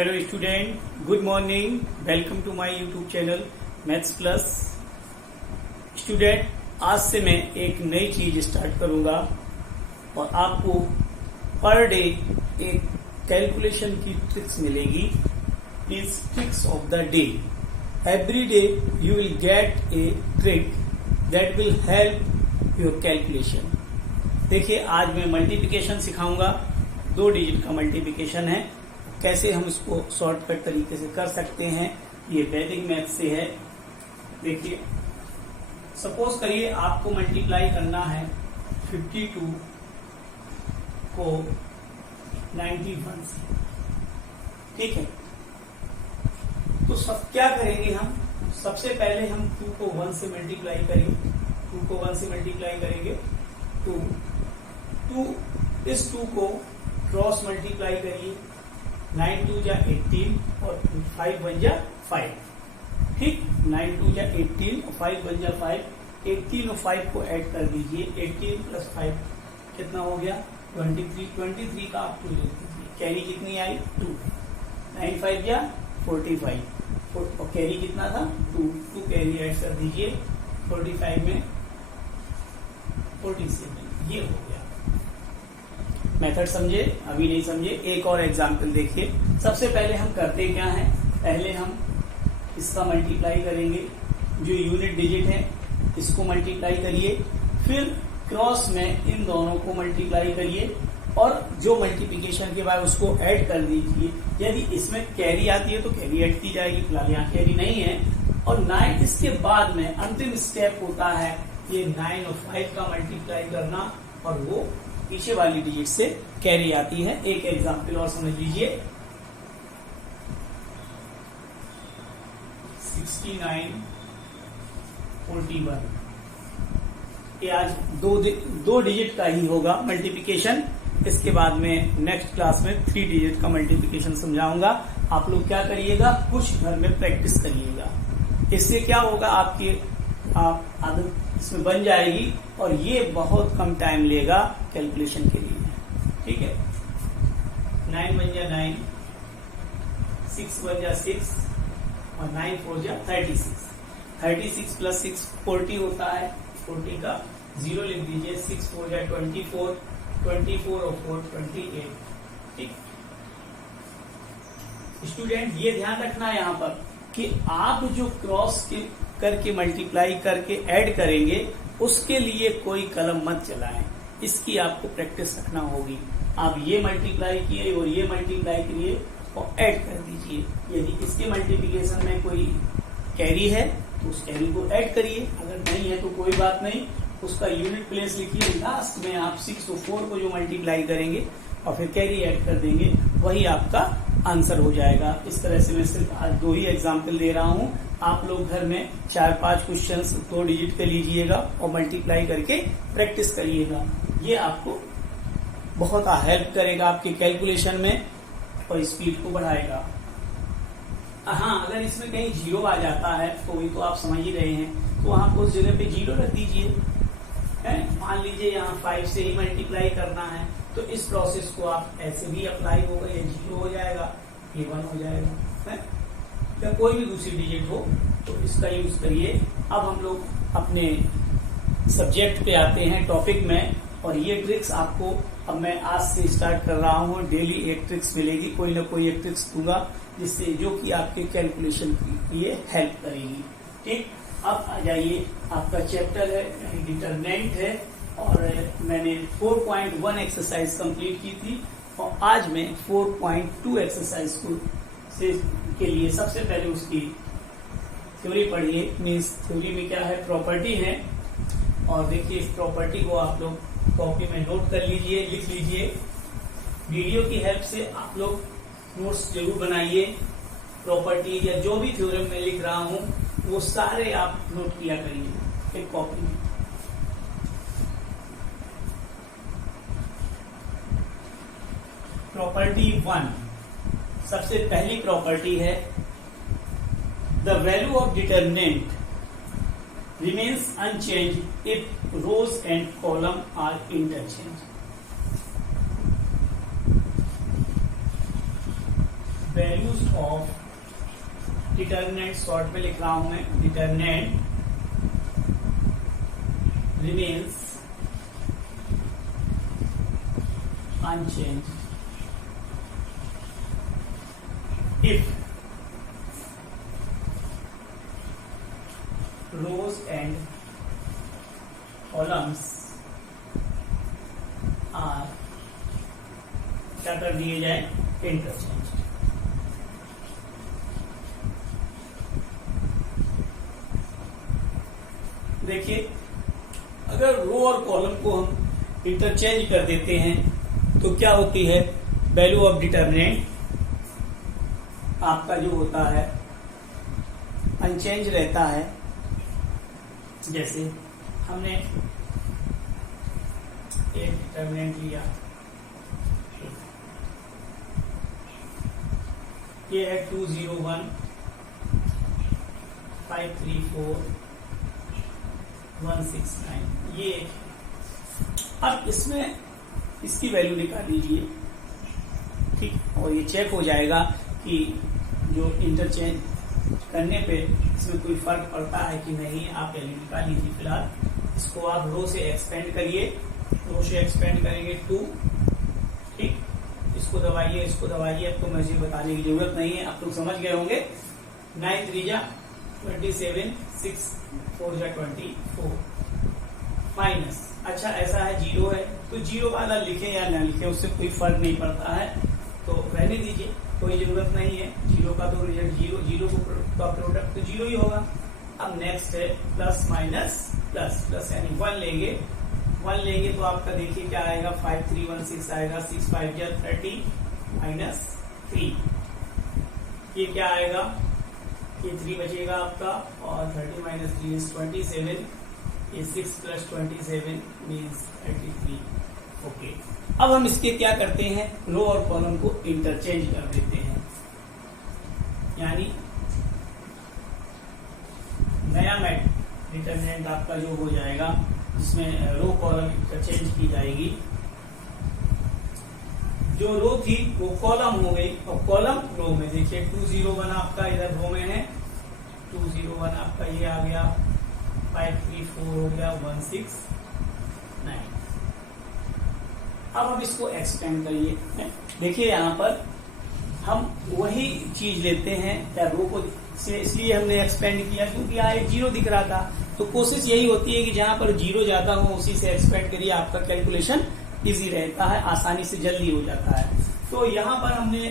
Hello student, good morning. Welcome to my YouTube channel maths plus. Student, आज से मैं एक नई चीज स्टार्ट करूंगा और आपको पर डे एक कैलकुलेशन की ट्रिक्स मिलेगी। Is tricks of the day. Every day you will get a trick that will help your calculation. देखिए, आज मैं मल्टीप्लिकेशन सिखाऊंगा। 2 डिजिट का मल्टीप्लिकेशन है, कैसे हम इसको शॉर्टकट तरीके से कर सकते हैं। ये वैदिक मैथ से है। देखिए, सपोज करिए आपको मल्टीप्लाई करना है 52 को 91 से, ठीक है। तो सब क्या करेंगे हम, सबसे पहले हम 2 को 1 से मल्टीप्लाई करेंगे। 2 को 1 से मल्टीप्लाई करेंगे तो 2 को क्रॉस मल्टीप्लाई करिए। 9 2 जा 18 और 5 1 जा 5, ठीक। 9 2 जा 18 और 5 1 जा 5। 18 और 5 को ऐड कर दीजिए। 18 प्लस 5 कितना हो गया 23। 23 का आप 2 लिख दीजिए। कैरी कितनी आई 2। 9 5 जा 45 और कैरी कितना था 2 कैरी ऐड कर दीजिए। 45 में 47, ये हो गया। मेथड समझे? अभी नहीं समझे? एक और एग्जाम्पल देखिए। सबसे पहले हम करते क्या है, पहले हम इसका मल्टीप्लाई करेंगे। जो यूनिट डिजिट है इसको मल्टीप्लाई करिए, फिर क्रॉस में इन दोनों को मल्टीप्लाई करिए और जो मल्टीप्लिकेशन के बाद उसको ऐड कर दीजिए। यदि इसमें कैरी आती है तो कैरी ऐड की जाएगी, फिलहाल यहाँ कैरी नहीं है। और 9 इसके बाद में अंतिम स्टेप होता है ये 9 और 5 का मल्टीप्लाई करना, और वो पीछे वाली डिजिट से कैरी आती है। एक एग्जाम्पल और समझ लीजिए। 69 41, ये आज दो डिजिट का ही होगा मल्टीप्लिकेशन। इसके बाद में नेक्स्ट क्लास में 3 डिजिट का मल्टीप्लिकेशन समझाऊंगा। आप लोग क्या करिएगा, कुछ घर में प्रैक्टिस करिएगा। इससे क्या होगा, आपकी आदत इसमें बन जाएगी और ये बहुत कम टाइम लेगा कैलकुलेशन के लिए, ठीक है। 9 1 जा 9, 6 1 जा 6 और 9 4 जा 36। 36 प्लस 6 40 होता है। 40 का 0 लिख दीजिए। 6 4 जा 24, 24 और 4 28, ठीक। स्टूडेंट, ये ध्यान रखना यहाँ पर कि आप जो क्रॉस के करके मल्टीप्लाई करके ऐड करेंगे उसके लिए कोई कलम मत चलाएं। इसकी आपको प्रैक्टिस रखना होगी। आप ये मल्टीप्लाई किए और ये मल्टीप्लाई करिए और ऐड कर दीजिए। यदि इसके मल्टीप्लिकेशन में कोई कैरी है तो उस कैरी को ऐड करिए, अगर नहीं है तो कोई बात नहीं, उसका यूनिट प्लेस लिखिए। लास्ट में आप 6 और 4 को जो मल्टीप्लाई करेंगे और फिर कैरी ऐड कर देंगे, वही आपका आंसर हो जाएगा। इस तरह से मैं सिर्फ आज 2 ही एग्जाम्पल दे रहा हूँ। आप लोग घर में 4-5 क्वेश्चंस 2 डिजिट के लीजिएगा और मल्टीप्लाई करके प्रैक्टिस करिएगा। ये आपको बहुत हेल्प करेगा आपके कैलकुलेशन में और स्पीड को बढ़ाएगा। हाँ, अगर इसमें कहीं 0 आ जाता है तो वही तो आप समझ ही रहे हैं, तो वहां पर उस जगह पे 0 रख दीजिए। मान लीजिए यहाँ 5 से ही मल्टीप्लाई करना है तो इस प्रोसेस को आप ऐसे भी अप्लाई होगा, ये 0 हो जाएगा, ये 1 हो जाएगा, या कोई भी दूसरी डिजिट हो तो इसका यूज करिए। अब हम लोग अपने सब्जेक्ट पे आते हैं, टॉपिक में, और ये ट्रिक्स आपको अब मैं आज से स्टार्ट कर रहा हूँ। डेली एक ट्रिक्स मिलेगी, कोई ना कोई एक ट्रिक्स दूंगा जिससे जो कि आपके कैलकुलेशन के लिए हेल्प करेगी, ठीक। अब आ जाइए, आपका चैप्टर है डिटरमिनेंट है और मैंने 4.1 एक्सरसाइज कंप्लीट की थी और आज मैं 4.2 एक्सरसाइज के लिए सबसे पहले उसकी थ्योरी पढ़िए। मीन्स थ्योरी में क्या है, प्रॉपर्टी है। और देखिए, इस प्रॉपर्टी को आप लोग कॉपी में नोट कर लीजिए, लिख लीजिए। वीडियो की हेल्प से आप लोग नोट्स जरूर बनाइए। प्रॉपर्टी या जो भी थ्योरम में लिख रहा हूं वो सारे आप नोट किया करिए एक कॉपी में। प्रॉपर्टी 1, सबसे पहली प्रॉपर्टी है, the value of determinant remains unchanged if rows and column are interchanged। Values of determinant, short में लिख रहा हूं मैं, determinant remains unchanged if rows and columns are क्या कर दिए जाए, इंटरचेंज। देखिए अगर रो और कॉलम को हम इंटरचेंज कर देते हैं तो क्या होती है, वैल्यू ऑफ डिटर्मिनेंट आपका जो होता है अनचेंज रहता है। जैसे हमने एक डिटर्मिनेंट लिया, ये है 201 534 169, ये अब इसमें इसकी वैल्यू निकाल लीजिए, ठीक, और ये चेक हो जाएगा कि जो इंटरचेंज करने पे इसमें कोई फर्क पड़ता है कि नहीं। आप वैल्यू निकाल लीजिए। फिलहाल इसको आप रो से एक्सपेंड करिए, रो से एक्सपेंड करेंगे 2, ठीक, इसको दबाइए, इसको दबाइए। अब तो मुझे बताने की जरूरत नहीं है, आप लोग समझ गए होंगे। 9 3 जा 27, 6 4 जा 24 माइनस, अच्छा ऐसा है 0 है तो 0 वाला लिखे या ना लिखे उससे कोई फर्क नहीं पड़ता है, तो रहने दीजिए, कोई जरूरत नहीं है। 0 का तो रिजल्ट 0 का प्रोडक्ट तो 0 ही होगा। अब नेक्स्ट है प्लस माइनस प्लस, प्लस यानी 1 लेंगे, 1 लेंगे तो आपका देखिए क्या आएगा, 5316 आएगा, 6 5 जा 30 माइनस 3, ये क्या आएगा, ये 3 बचेगा आपका, और 30 माइनस 3 इज 27, ये 6 प्लस 27 मीन्स 33। ओके, अब हम इसके क्या करते हैं, रो और कॉलम को इंटरचेंज कर देते हैं, यानी नया डिटर्मिनेंट आपका जो हो जाएगा जिसमें रो कॉलम इंटरचेंज की जाएगी। जो रो थी वो कॉलम हो गई और कॉलम रो में, देखिए 201 आपका इधर रो में है, 201 आपका ये आ गया, 534 हो गया, 169। अब हम इसको एक्सपेंड करिए, देखिए यहाँ पर हम वही चीज लेते हैं, क्या रो को से इसलिए हमने एक्सपेंड किया क्योंकि यहाँ एक 0 दिख रहा था, तो कोशिश यही होती है कि जहां पर 0 ज्यादा हो उसी से एक्सपेंड करिए, आपका कैलकुलेशन इजी रहता है, आसानी से जल्दी हो जाता है। तो यहाँ पर हमने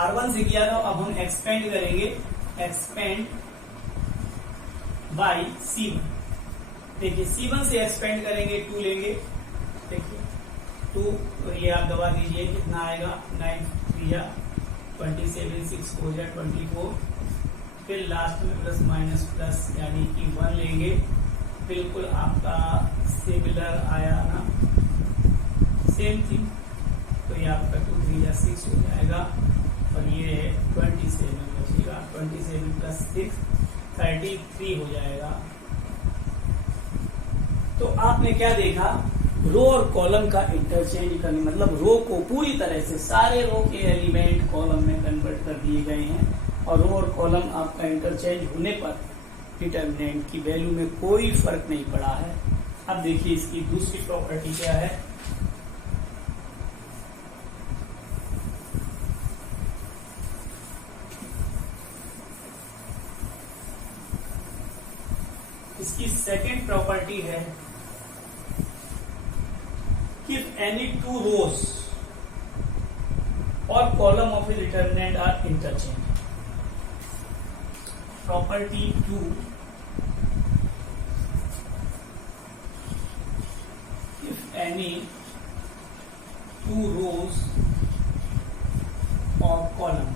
R1 से किया था, अब हम एक्सपेंड करेंगे, एक्सपेंड बाई C1। देखिए C1 से एक्सपेंड करेंगे, 2 लेंगे, देखिए 2, ये आप दबा दीजिए, कितना आएगा, 9 3 जा 27, 6 4 जा 24, फिर लास्ट में प्लस माइनस प्लस यानी कि 1 लेंगे, बिल्कुल आपका सिमिलर आया ना, सेम थिंग, तो ये आपका 2 3 जा 6 हो जाएगा, और ये है 27 बचेगा, 27 प्लस 6 33 हो जाएगा। तो आपने क्या देखा, रो और कॉलम का इंटरचेंज करने, मतलब रो को पूरी तरह से सारे रो के एलिमेंट कॉलम में कन्वर्ट कर दिए गए हैं, और रो और कॉलम आपका इंटरचेंज होने पर डिटर्मिनेंट की वैल्यू में कोई फर्क नहीं पड़ा है। अब देखिए इसकी दूसरी प्रॉपर्टी क्या है, इसकी सेकेंड प्रॉपर्टी है, if any two rows or column of a determinant are interchanged. Property 2, if any two rows or column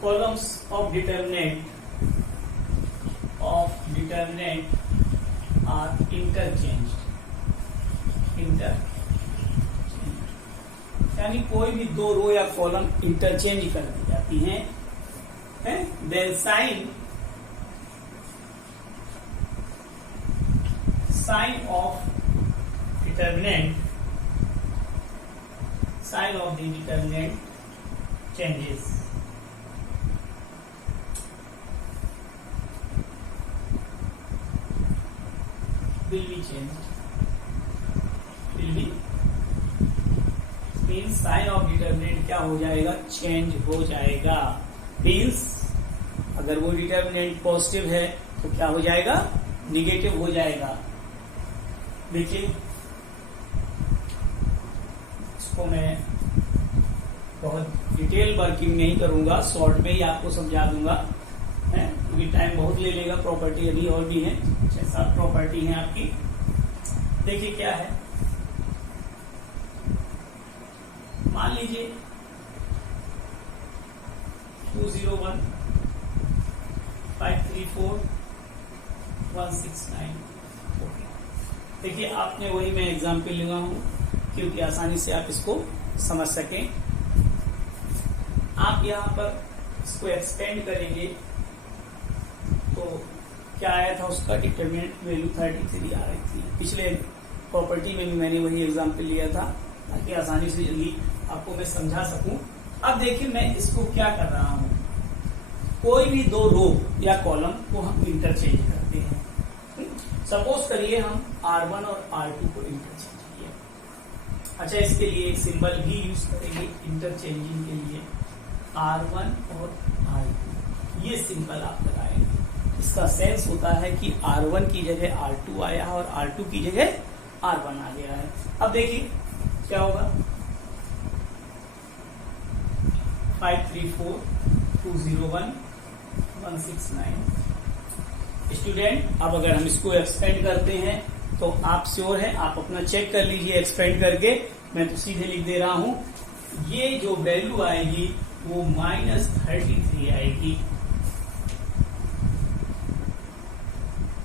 columns of determinant are interchanged, यानी कोई भी 2 रो या कॉलम इंटरचेंज कर दी जाती हैं, then sign of determinant, sign of the determinant changes. Will be changed. Will be means sign of determinant क्या हो जाएगा, चेंज हो जाएगा. मीन्स अगर वो डिटर्मिनेंट पॉजिटिव है तो क्या हो जाएगा, निगेटिव हो जाएगा. देखिए इसको मैं बहुत डिटेल वर्किंग नहीं करूंगा, शॉर्ट में ही आपको समझा दूंगा, क्योंकि टाइम बहुत ले लेगा. प्रॉपर्टी अभी और भी है, 6-7 प्रॉपर्टी है आपकी. देखिए क्या है, मान लीजिए 201 534 169. देखिए आपने वही मैं एग्जाम्पल लूंगा हूं क्योंकि आसानी से आप इसको समझ सकें. आप यहां पर इसको एक्सपेंड करेंगे तो क्या आया था, उसका डिटरमिनेंट वैल्यू 33 आ रही थी. पिछले प्रॉपर्टी में भी मैंने वही एग्जाम्पल लिया था ताकि आसानी से जल्दी आपको मैं समझा सकूं. अब देखिए मैं इसको क्या कर रहा हूं, कोई भी दो रो या कॉलम को हम इंटरचेंज करते हैं. सपोज करिए हम R1 और R2 को इंटरचेंज किए. अच्छा, इसके लिए एक सिंबल भी यूज करेंगे इंटरचेंजिंग के लिए, R1 और R2. ये सिंबल आप लगाएंगे. इसका सेंस होता है कि R1 की जगह R2 आया है और R2 की जगह R1 आ गया है. अब देखिए क्या होगा, 534 201 169. स्टूडेंट अब अगर हम इसको एक्सपेंड करते हैं तो आप श्योर है, आप अपना चेक कर लीजिए एक्सपेंड करके. मैं तो सीधे लिख दे रहा हूं, ये जो वैल्यू आएगी वो -33 आएगी.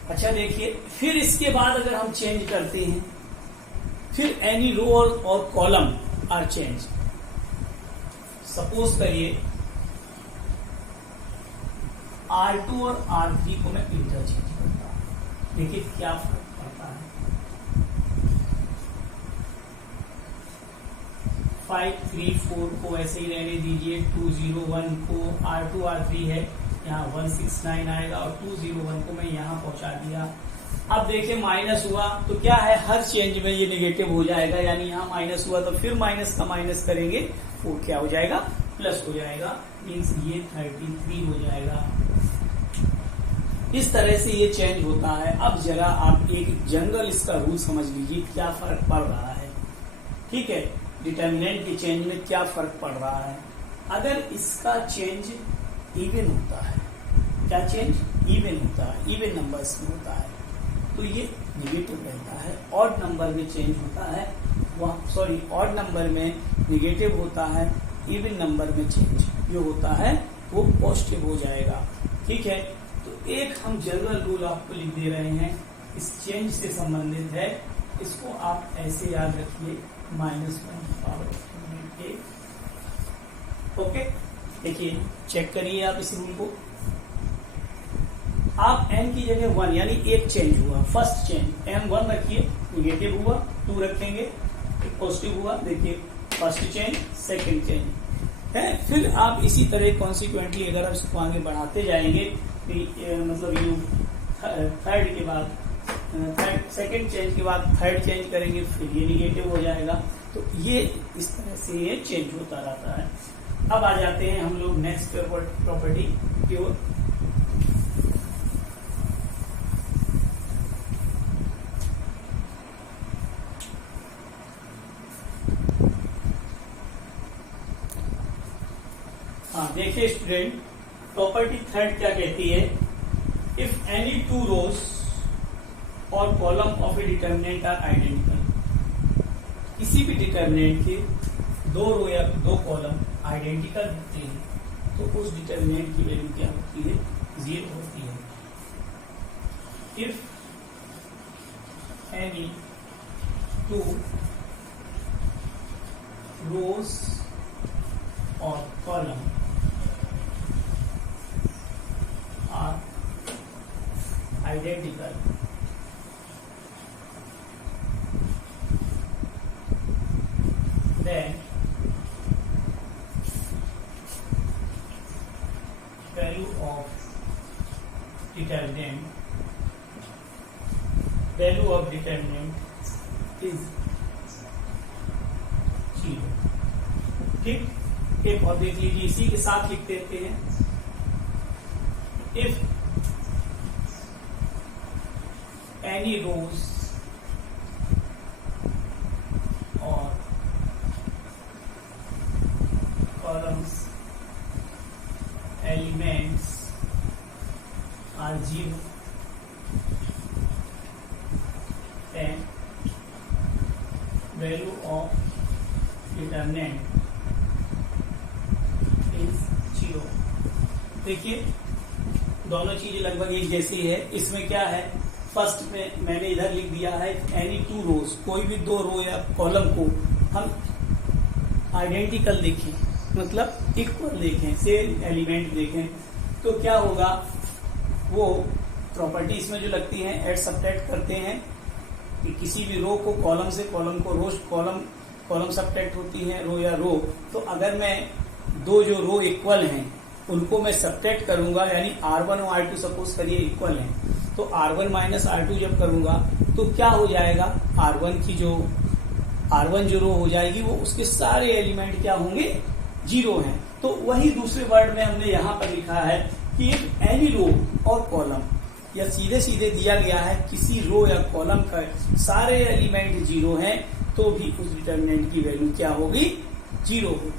अच्छा देखिए, फिर इसके बाद अगर हम चेंज करते हैं, फिर एनी रो और कॉलम आर चेंज. सपोज करिए R2 और R3 को मैं इंटरचेंज करता हूं. देखिए क्या फर्क पड़ता है. 534 को ऐसे ही रहने दीजिए, 201 को R2 R3 है, यहाँ 169 आएगा और 201 को मैं यहाँ पहुंचा दिया. अब देखिए माइनस हुआ तो क्या है, हर चेंज में ये नेगेटिव हो जाएगा. यानी यहाँ माइनस हुआ तो फिर माइनस का माइनस करेंगे, वो क्या हो जाएगा, प्लस हो जाएगा. मीन्स ये 33 हो जाएगा. इस तरह से ये चेंज होता है. अब जरा आप एक जनरल इसका रूल समझ लीजिए, क्या फर्क पड़ रहा है. ठीक है, डिटर्मिनेंट के चेंज में क्या फर्क पड़ रहा है. अगर इसका चेंज इवन होता है, क्या चेंज इवन होता है, इवन नंबर्स में होता है, तो ये निगेटिव रहता है. ऑड नंबर में चेंज होता है, ऑड नंबर में निगेटिव होता है, इवन नंबर में चेंज जो होता है वो पॉजिटिव हो जाएगा. ठीक है, तो एक हम जनरल रूल आपको लिख दे रहे हैं, इस चेंज से संबंधित है. इसको आप ऐसे याद रखिए, -1 ओके. देखिए चेक करिए आप इस रूल को. आप n की जगह 1 यानी एक चेंज हुआ, फर्स्ट चेंज M1 रखिए, निगेटिव हुआ, 2 रखेंगे पॉजिटिव हुआ. देखिए फर्स्ट चेंज, सेकंड चेंज है. फिर आप इसी तरह कॉन्सिक्वेंटली अगर आप इसको आगे बढ़ाते जाएंगे, मतलब यू थर्ड के बाद सेकंड चेंज के बाद थर्ड चेंज करेंगे, फिर ये निगेटिव हो जाएगा. तो ये इस तरह से ये चेंज होता रहता है. अब आ जाते हैं हम लोग नेक्स्ट प्रॉपर्टी की ओर. हाँ देखिए स्टूडेंट, प्रॉपर्टी थर्ड क्या कहती है, इफ एनी टू रोज और column of a determinant are identical. किसी भी डिटर्मिनेंट के दो रो या दो कॉलम आइडेंटिकल होते हैं तो उस डिटर्मिनेंट की वैल्यू क्या होती है, 0 होती है. इफ एनी टू रोज और column are identical determinant, value of determinant is 0. ठीक, एक और देख लीजिए, इसी के साथ लिख देते हैं। If any rows or columns elements are 0, then value of determinant is 0. देखिए दोनों चीजें लगभग एक जैसी है। इसमें क्या है, फर्स्ट में मैंने इधर लिख दिया है एनी टू रोज, कोई भी दो रो या कॉलम को हम आइडेंटिकल देखें, मतलब इक्वल देखें, सेम एलिमेंट देखें, तो क्या होगा, वो प्रॉपर्टी इसमें जो लगती है एड सब्ट्रैक्ट करते हैं कि किसी भी रो को कॉलम से, कॉलम को रो, कॉलम सब्ट्रैक्ट होती है रो या रो। तो अगर मैं दो जो रो इक्वल हैं उनको मैं सब्ट्रैक्ट करूंगा, यानी R1 और R2 सपोज करिए इक्वल हैं, तो R1 माइनस R2 जब करूंगा तो क्या हो जाएगा, R1 जो रो हो जाएगी वो उसके सारे एलिमेंट क्या होंगे, 0 हैं। तो वही दूसरे वर्ड में हमने यहाँ पर लिखा है कि एनी रो और कॉलम, या सीधे सीधे दिया गया है किसी रो या कॉलम का सारे एलिमेंट 0 हैं, तो भी उस डिटरमिनेंट की वैल्यू क्या होगी, 0 होगी।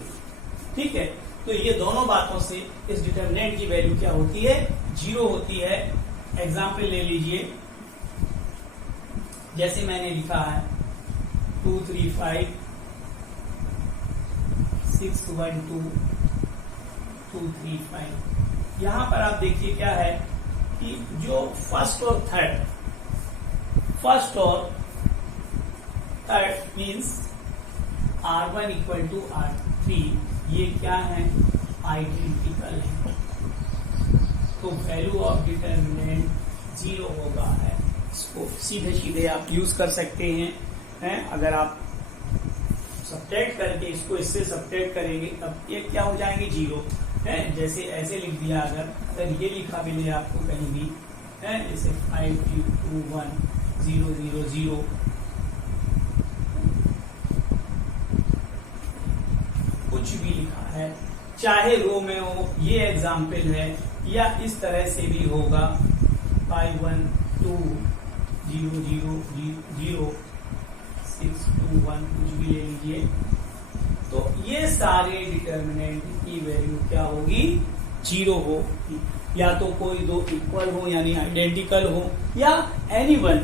ठीक है, तो ये दोनों बातों से इस डिटरमिनेंट की वैल्यू क्या होती है, 0 होती है। एग्जाम्पल ले लीजिए, जैसे मैंने लिखा है 2 3 5 6 1 2 2 3 5। यहां पर आप देखिए क्या है कि जो फर्स्ट और third means R1 equal to R3, ये क्या है, आइडेंटिकल है, तो वैल्यू ऑफ डिटरमिनेंट 0 होगा है। इसको सीधे सीधे आप यूज कर सकते हैं, अगर आप सब्ट्रैक्ट करके इसको इससे सब्ट्रैक्ट करेंगे तब ये क्या हो जाएंगे, 0 है। जैसे ऐसे लिख दिया, अगर ये लिखा मिले आपको कहीं भी है, जैसे 5 2 1 0 0 0, कुछ भी लिखा है, चाहे रो में हो, ये एग्जाम्पल है, या इस तरह से भी होगा 5 1 2 0 0 0 6 2 1, कुछ भी ले लीजिए। तो ये सारे डिटरमिनेंट की वैल्यू क्या होगी, 0 होगी। या तो कोई दो इक्वल हो यानी आइडेंटिकल हो, या एनी वन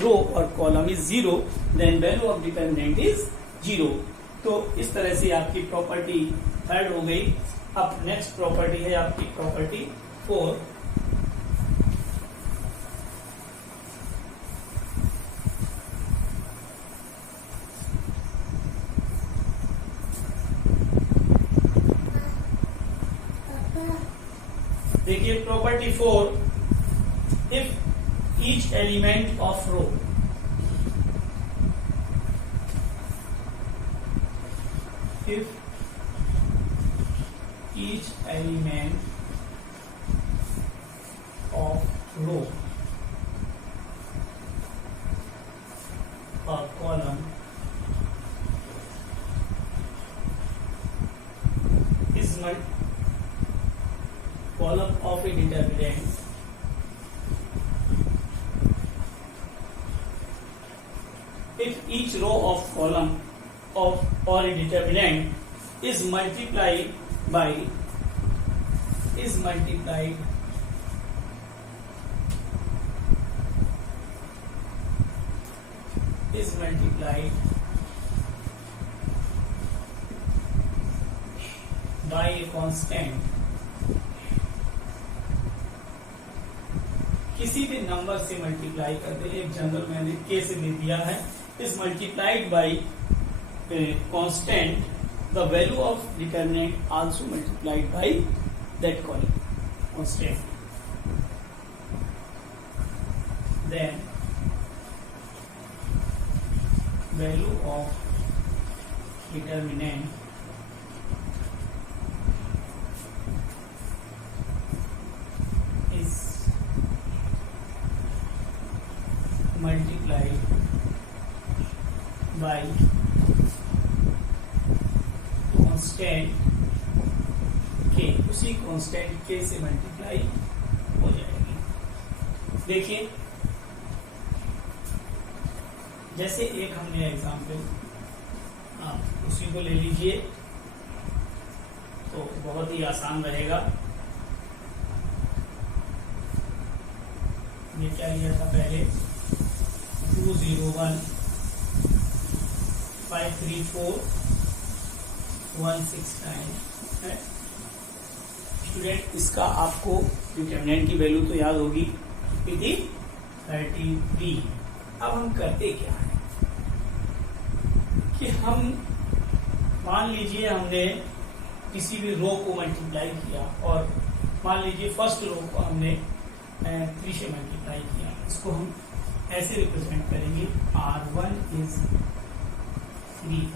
रो और column is 0, then value of determinant is 0। तो इस तरह से आपकी प्रॉपर्टी थर्ड हो गई। अब नेक्स्ट प्रॉपर्टी है आपकी प्रॉपर्टी 4। देखिए property 4, if each element of row if each element of row or column is column of a determinant if each row of column of or a determinant is multiplied by a constant, किसी भी number से multiply करते हैं, एक general मैंने के से दे दिया है, is multiplied by constant, the value of determinant also multiplied by that constant, then value of determinant is multiply by constant के, उसी कांस्टेंट के से मल्टीप्लाई हो जाएगी। देखिए जैसे एक हमने एग्जांपल, आप उसी को ले लीजिए तो बहुत ही आसान रहेगा। ये क्या लिया था पहले, 201 534 169 है। स्टूडेंट इसका आपको डिटरमिनेंट की वैल्यू तो याद होगी, कितनी 33। अब हम करते क्या है कि हम मान लीजिए हमने किसी भी रो को मल्टीप्लाई किया और मान लीजिए फर्स्ट रो को हमने 3 से मल्टीप्लाई किया, इसको हम ऐसे रिप्रेजेंट करेंगे R1 इज 3।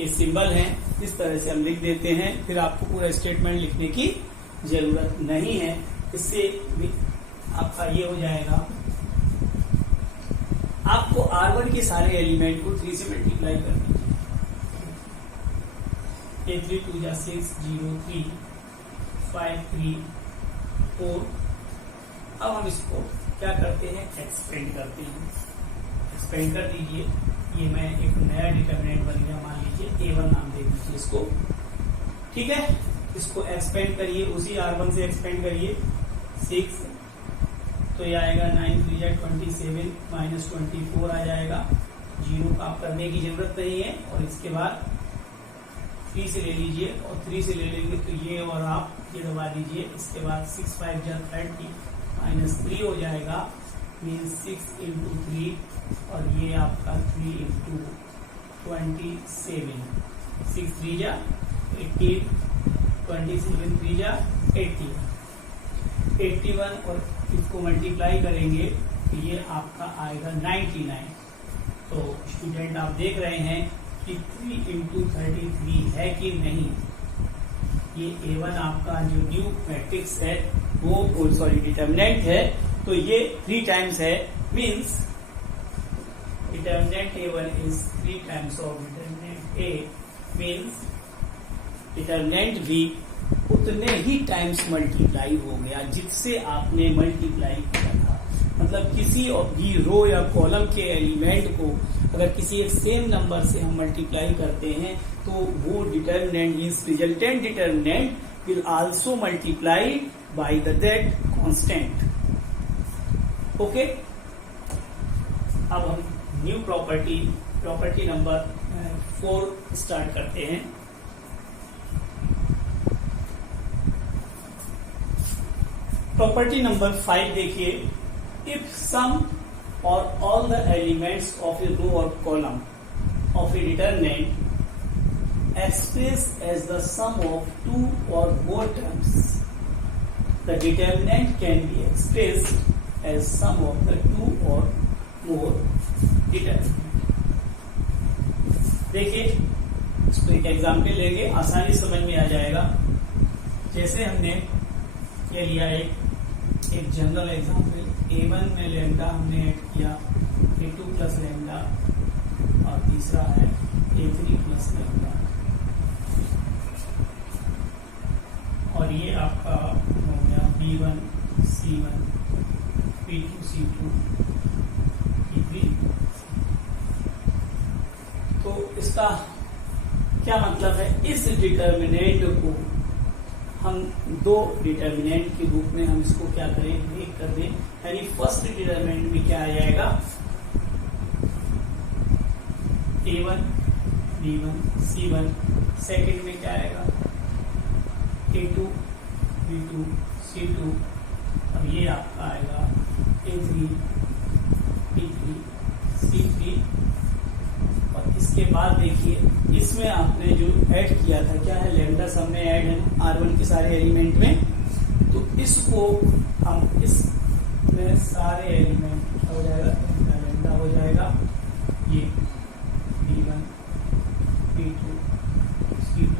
ये सिंबल है, इस तरह से हम लिख देते हैं, फिर आपको पूरा स्टेटमेंट लिखने की जरूरत नहीं है। इससे आपका ये हो जाएगा, आपको R1 के सारे एलिमेंट को 3 से मल्टीप्लाई कर दीजिए। 3 2 6 0 3 5 3 4। अब हम इसको क्या करते हैं, एक्सपेंड करते हैं। एक्सपेंड कर दीजिए, ये मैं एक नया डिटरमिनेंट बन गया, मान लीजिए A1 नाम दे दीजिए इसको, ठीक है। इसको एक्सपेंड करिए, उसी R1 से एक्सपेंड करिए 6, तो ये आएगा 9 3 27 माइनस 24 आ जाएगा। 0 का आप करने की जरूरत नहीं है। और इसके बाद 3 से ले लीजिए और 3 से ले लेंगे तो ये और आप ये दबा दीजिए। इसके बाद 6 5 30 माइनस 3 हो जाएगा, मीन 6 इंटू 3 और ये आपका 3 इंटू 27, 6 3 18, 27 3 80, 81 और इसको मल्टीप्लाई करेंगे तो ये आपका आएगा 99। तो स्टूडेंट आप देख रहे हैं कि 3 इंटू 33 है कि नहीं। ये A1 आपका जो न्यू मैट्रिक्स है वो सॉरी डिटरमिनेंट है, तो ये 3 टाइम्स है, means determinant A1 is 3 times of determinant A, means determinant भी उतने ही टाइम्स मल्टीप्लाई हो गया जिससे आपने मल्टीप्लाई किया था। मतलब किसी भी रो या कॉलम के एलिमेंट को अगर किसी एक सेम नंबर से हम मल्टीप्लाई करते हैं तो वो determinant means resultant determinant will also multiply by that constant. Okay, अब हम न्यू प्रॉपर्टी नंबर 4 स्टार्ट करते हैं। प्रॉपर्टी नंबर 5 देखिए, if some or all the elements of a row or column of a determinant expressed as the sum of 2 or more terms, the determinant can be expressed as sum of the 2 or more determinant। देखिए इसको एक example लेंगे, आसानी समझ में आ जाएगा। जैसे हमने ये लिया एक जनरल एग्जाम्पल, A1 में लैम्डा हमने ऐड किया, A2 प्लस लैम्डा और तीसरा है A3 प्लस लैम्डा, और ये आपका हो गया B1 C1 P2 C2 P3। तो इसका क्या मतलब है, इस डिटरमिनेंट को हम 2 डिटरमिनेंट के रूप में हम इसको क्या करें, ब्रेक कर दें। यानी फर्स्ट डिटरमिनेंट में क्या आ जाएगा, A1 B1 C1, सेकंड में क्या आएगा A2 B2 C2, और ये आपका आएगा A3 B3 C3। और इसके बाद देखिए इसमें आपने जो ऐड किया था क्या है, लैम्डा सम में ऐड है R1 के सारे एलिमेंट में, तो इसको हम इसमें सारे एलिमेंट हो जाएगा, लैम्डा हो जाएगा ये B1 B2 C2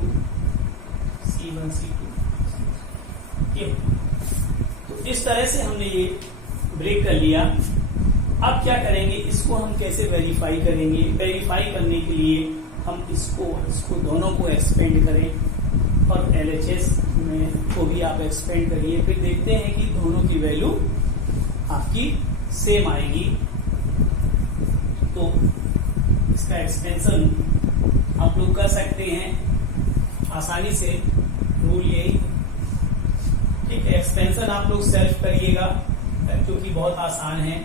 C1 C2 ये। तो इस तरह से हमने ये ब्रेक कर लिया। अब क्या करेंगे, इसको हम कैसे वेरीफाई करेंगे? वेरीफाई करने के लिए हम इसको दोनों को एक्सपेंड करें और LHS में को भी आप एक्सपेंड करिए, फिर देखते हैं कि दोनों की वैल्यू आपकी सेम आएगी। तो इसका एक्सपेंशन आप लोग कर सकते हैं आसानी से, रूल यही। ठीक है, एक्सपेंशन आप लोग सेल्फ करिएगा क्योंकि बहुत आसान है।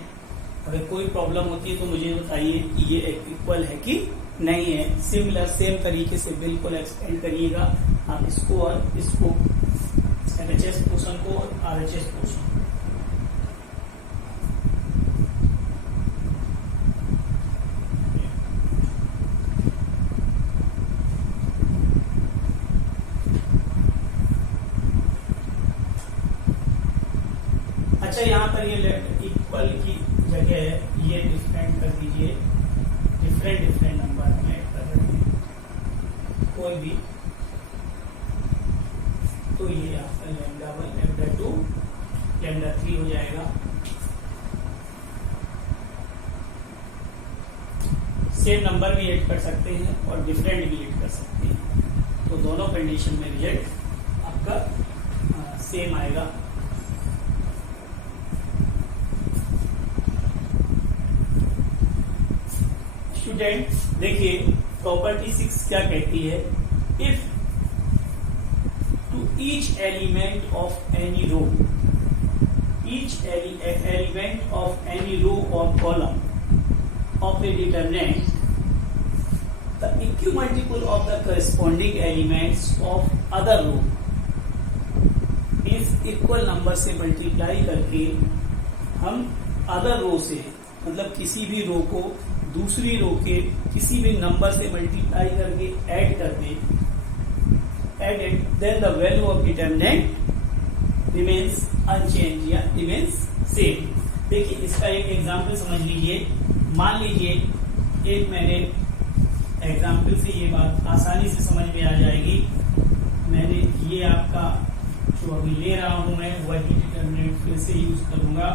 अगर कोई प्रॉब्लम होती है तो मुझे बताइए कि ये इक्वल है कि नहीं है। सिमिलर सेम तरीके से बिल्कुल एक्सपेंड करिएगा आप इसको और इसको, LHS पोर्शन को और RHS पोर्शन। अच्छा, यहाँ पर ये इक्वल की जगह ये डिफरेंट कर दीजिए, डिफरेंट नंबर में ऐड कर रहे हैं कोई भी, तो ये आपका λ1 λ2 λ3 हो जाएगा। सेम नंबर भी ऐड कर सकते हैं और डिफरेंट भी ऐड कर सकते हैं, तो दोनों कंडीशन में रिजल्ट आपका सेम आएगा। स्टूडेंट देखिए, प्रॉपर्टी 6 क्या कहती है, if to each element of any row, each element of any row और column of a determinant the equal multiple of the corresponding elements of other row, is equal number से multiply करके हम other रो से, मतलब किसी भी रो को दूसरी रो के किसी भी नंबर से मल्टीप्लाई करके ऐड कर दे, added, then the value of determinant remains unchange या रिमेन्स सेम। देखिए, इसका एक एग्जाम्पल समझ लीजिए। मान लीजिए एक मैंने एग्जाम्पल से ये बात आसानी से समझ में आ जाएगी। मैंने ये आपका जो अभी ले रहा हूं मैं वही डिटरमिनेंट फिर से यूज करूंगा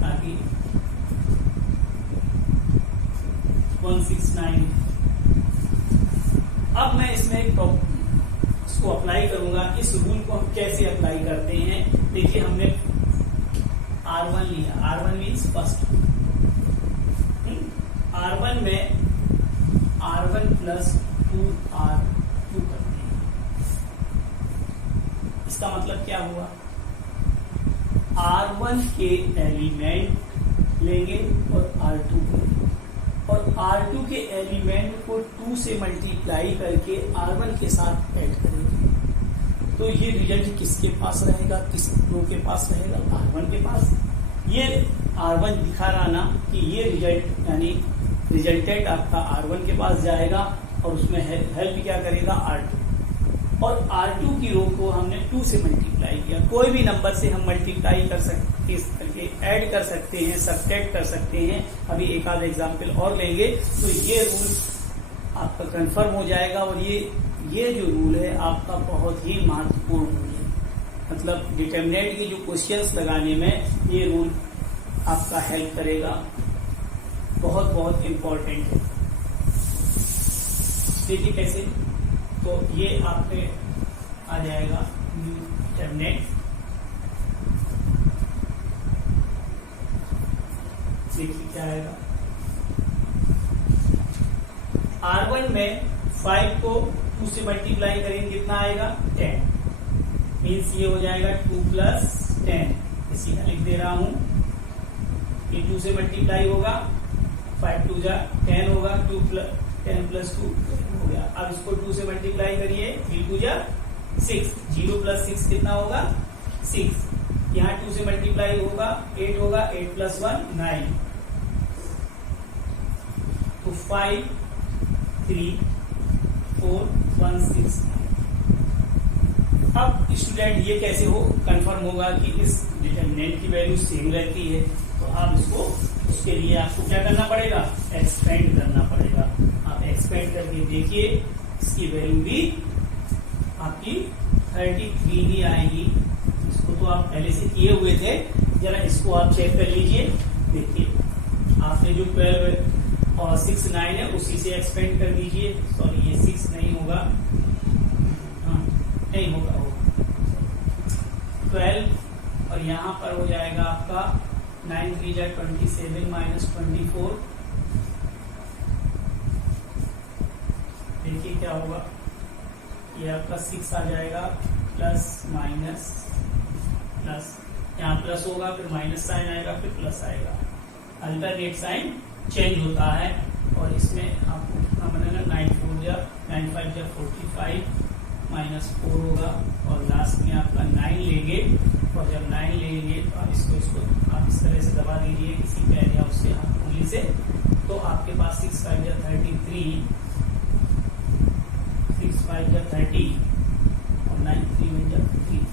ताकि 169। अब मैं इसमें इसको अप्लाई करूंगा। इस रूल को हम कैसे अप्लाई करते हैं, देखिए हमने R1 लिया, R1 मीन्स फर्स्ट, R1 में R1 प्लस 2R2 करते हैं। इसका मतलब क्या हुआ, R1 के एलिमेंट लेंगे और R2 को, और R2 के एलिमेंट को 2 से मल्टीप्लाई करके R1 के साथ ऐड करेंगे। तो ये रिजल्ट किसके पास रहेगा, किस रो के पास रहेगा, R1 के पास। ये R1 दिखा रहा ना कि ये रिजल्ट यानी रिजल्टेंट आपका R1 के पास जाएगा और उसमें हेल्प क्या करेगा, R2। और R2 की रो को हमने 2 से मल्टीप्लाई किया। कोई भी नंबर से हम मल्टीप्लाई कर सकते, करके ऐड कर सकते हैं, सब्ट्रैक्ट कर सकते हैं। अभी एक आध एग्जाम्पल और लेंगे तो ये रूल आपका कंफर्म हो जाएगा। और ये जो रूल है आपका बहुत ही महत्वपूर्ण रूल है, मतलब डिटरमिनेंट की जो क्वेश्चंस लगाने में ये रूल आपका हेल्प करेगा, बहुत बहुत इम्पोर्टेंट है। देखिए कैसे, तो ये आपके आ जाएगा डिटरमिनेंट। देखिए क्या आएगा, R1 में 5 को 2 से मल्टीप्लाई करेंगे कितना आएगा, 10, मीन्स ये हो जाएगा 2 प्लस 10। इसी का लिख दे रहा हूं, ये 2 से मल्टीप्लाई होगा, 5 2 जा 10 होगा, 10 प्लस 2 हो गया। अब इसको 2 से मल्टीप्लाई करिए, 3 2 जा 6, 0 प्लस 6 कितना होगा, 6। यहाँ 2 से मल्टीप्लाई होगा, 8 होगा, 8 प्लस 1 9, तो 5 3 4 1 6 9। अब स्टूडेंट ये कैसे हो कंफर्म होगा कि इस डिटरमिनेंट की वैल्यू सेम रहती है, तो आप इसको, उसके लिए आपको क्या करना पड़ेगा, एक्सपेंड करना पड़ेगा। आप एक्सपेंड करके देखिए, इसकी वैल्यू भी आपकी 33 ही आएगी। इसको तो आप पहले से किए हुए थे, जरा इसको आप चेक कर लीजिए। देखिए आपने जो 12 और 6 9 है उसी से एक्सपेंड कर दीजिए। सॉरी ये 6 नहीं होगा, हाँ नहीं होगा 12 और यहाँ पर हो जाएगा आपका 9 3 जा 27 माइनस 24। देखिए क्या होगा, ये आपका 6 आ जाएगा प्लस माइनस प्लस, यहाँ प्लस होगा फिर माइनस साइन आएगा फिर प्लस आएगा, अल्टरनेट साइन चेंज होता है। और इसमें आपको कितना बनेगा 9 4 जा 9 5 जा 45 माइनस 4 होगा और लास्ट में आपका 9 लेंगे और जब 9 लेंगे तो आप इसको आप इस तरह से दबा दीजिए किसी पेन या उससे आप उंगली से, तो आपके पास 6 5 जा 33 6 5 जा 30 और 9 3 1 जा 3।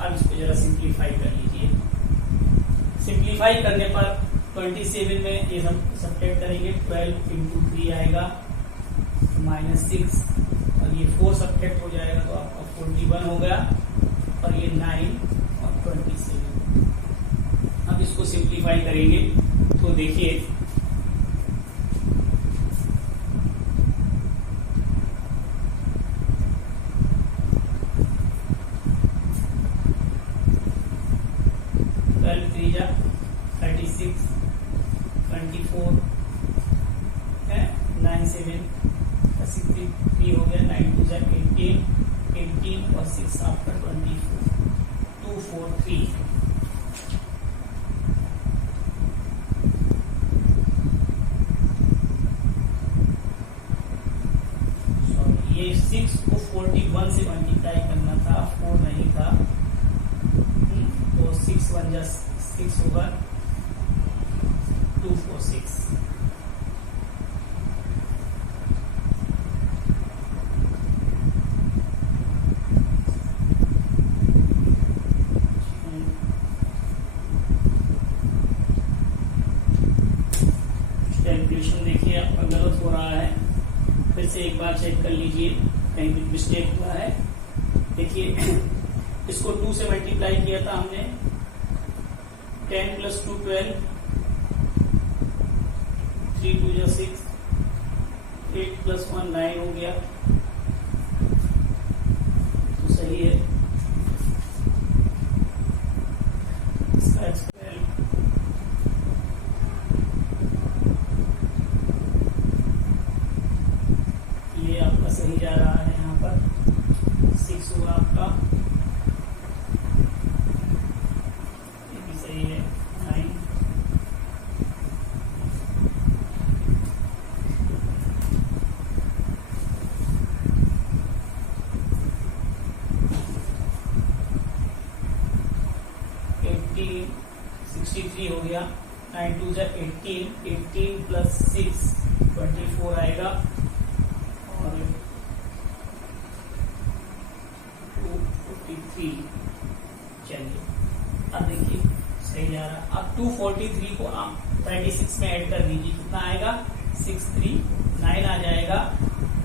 अब इसको जरा सिंप्लीफाई कर लीजिए। सिंप्लीफाई करने पर 27 में ये सब सब्ट्रैक्ट करेंगे, 12 इंटू 3 आएगा माइनस 6 और ये 4 सब्ट्रैक्ट हो जाएगा तो आपका 41 हो गया और ये 9 और 27। अब इसको सिंप्लीफाई करेंगे तो देखिए हो गया 9 2 18 और 6 आपका 24 2 4 3। ये 6 को 41 से मल्टीप्लाई करना था, 4 नहीं था, तो 6 1 जा 6 होगा 2 4 6। कैलकुलेशन देखिए आपका गलत हो रहा है, फिर से एक बार चेक कर लीजिए कहीं कुछ मिस्टेक हुआ है। देखिए इसको 2 से मल्टीप्लाई किया था हमने, 10 प्लस 2 12, 3 2 जा 6, 8 प्लस 1 9 हो गया, तो सही है। ये आपका सही जा रहा है, यहाँ पर 6 होगा आपका, ये भी सही है 9। एट्टी 63 हो गया, 9 2 जा 18, 18 प्लस 6 24 आएगा और 243। चलिए अब देखिए सही जा रहा। अब 243 को आप 36 में ऐड कर दीजिए, कितना आएगा 639 आ जाएगा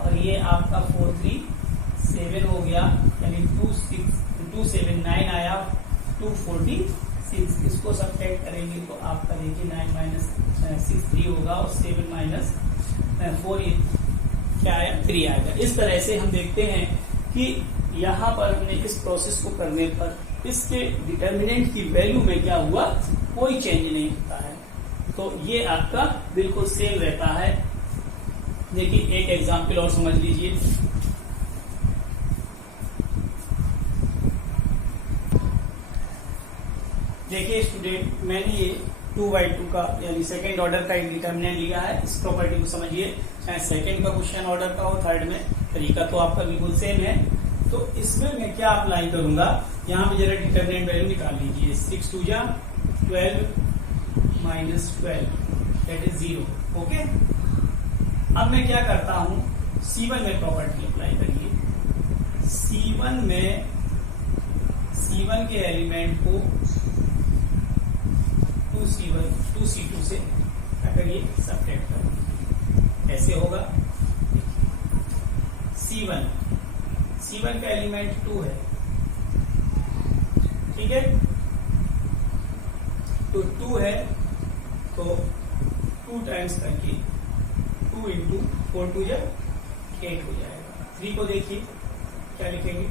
और ये आपका 437 हो गया, यानी 279 आया 246। इसको सब्ट्रैक्ट करेंगे तो आपका देखिए 9 माइनस 6 3 होगा और 7 माइनस 4 क्या आया 3 आएगा। इस तरह से हम देखते हैं कि यहाँ पर हमने इस प्रोसेस को करने पर इसके डिटर्मिनेंट की वैल्यू में क्या हुआ, कोई चेंज नहीं होता है, तो ये आपका बिल्कुल सेम रहता है। देखिए एक एग्जाम्पल और समझ लीजिए। देखिए स्टूडेंट, मैंने ये 2/2 का यानी सेकेंड ऑर्डर का एक डिटर्मिनेंट लिया है। इस प्रॉपर्टी को समझिए, चाहे सेकेंड का क्वेश्चन ऑर्डर का हो, थर्ड में तरीका तो आपका बिल्कुल सेम है। तो इसमें मैं क्या अप्लाई करूंगा, यहाँ पे जरा डिटर्मिनेंट वैल्यू निकाल लीजिए। 6 2 जा 12 माइनस 12 दैट इज 0। ओके, अब मैं क्या करता हूं, C1 में प्रॉपर्टी अप्लाई करिए। C1 के एलिमेंट को 2C2 से क्या करिए, सब्ट्रैक्ट करिए। ऐसे होगा C1 का एलिमेंट 2 है, ठीक है, तो 2 है तो 2 टाइम्स करके 2 इंटू 4 टू जा 8 हो जाएगा। 3 को देखिए क्या लिखेंगे,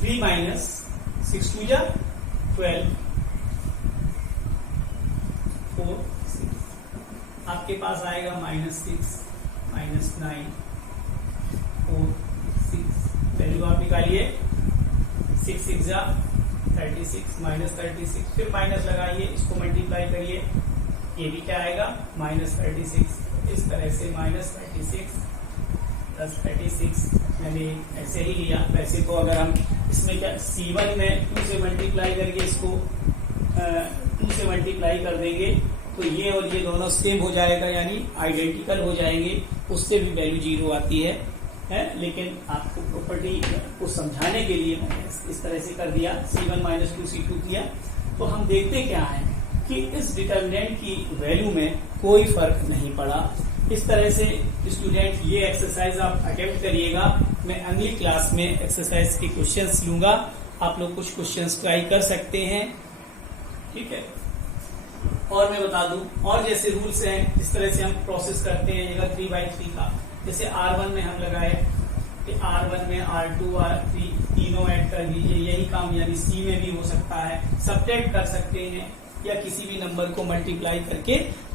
3 माइनस 6 टू जा 12, 4 6 आपके पास आएगा -6 -9 4 6 वैल्यू आप निकालिए। 6 6 जा 36 -36 फिर माइनस लगाइए, इसको मल्टीप्लाई करिए, ये भी क्या आएगा -36। इस तरह से -36 प्लस 36 मैंने ऐसे ही लिया। वैसे तो अगर हम इसमें क्या C1 में 2 से मल्टीप्लाई करके इसको 2 से मल्टीप्लाई कर देंगे तो ये और ये दोनों सेम हो जाएगा, यानी आइडेंटिकल हो जाएंगे, उससे भी वैल्यू 0 आती है। लेकिन आपको प्रॉपर्टी को समझाने के लिए मैंने इस तरह से कर दिया, C1 माइनस 2 C2 किया। तो हम देखते क्या है कि इस डिटर्मिनेंट की वैल्यू में कोई फर्क नहीं पड़ा। इस तरह से स्टूडेंट ये एक्सरसाइज आप अटेम्प्ट करिएगा। मैं अगली क्लास में एक्सरसाइज के क्वेश्चंस लूंगा, आप लोग कुछ क्वेश्चंस ट्राई कर सकते हैं, ठीक है। और मैं बता दूं, और जैसे रूल्स हैं इस तरह से हम प्रोसेस करते हैं। अगर 3/3 का जैसे R1 में हम लगाए कि R1 में R2 R3 तीनों ऐड कर दीजिए, यही काम यानी C में भी हो सकता है। सब्ट्रैक्ट कर सकते हैं या किसी भी नंबर को मल्टीप्लाई करके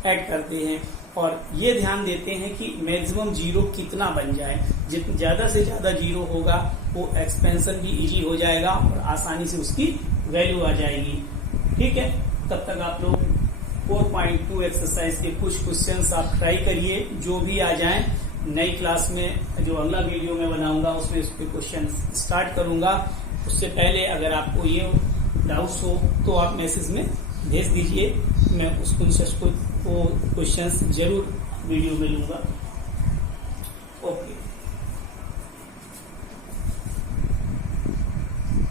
ऐड करते हैं। और ये ध्यान देते हैं कि मैक्सिमम 0 कितना बन जाए। जितना ज्यादा से ज्यादा 0 होगा वो एक्सपेंशन भी इजी हो जाएगा और आसानी से उसकी वैल्यू आ जाएगी, ठीक है। तब तक आप लोग 4.2 एक्सरसाइज के कुछ क्वेश्चंस आप ट्राई करिए, जो भी आ जाएं। नई क्लास में जो अगला वीडियो मैं बनाऊंगा उसमें उसके क्वेश्चन स्टार्ट करूंगा। उससे पहले अगर आपको ये डाउट्स हो तो आप मैसेज में भेज दीजिए, मैं उस क्वेश्चंस जरूर वीडियो में लूंगा।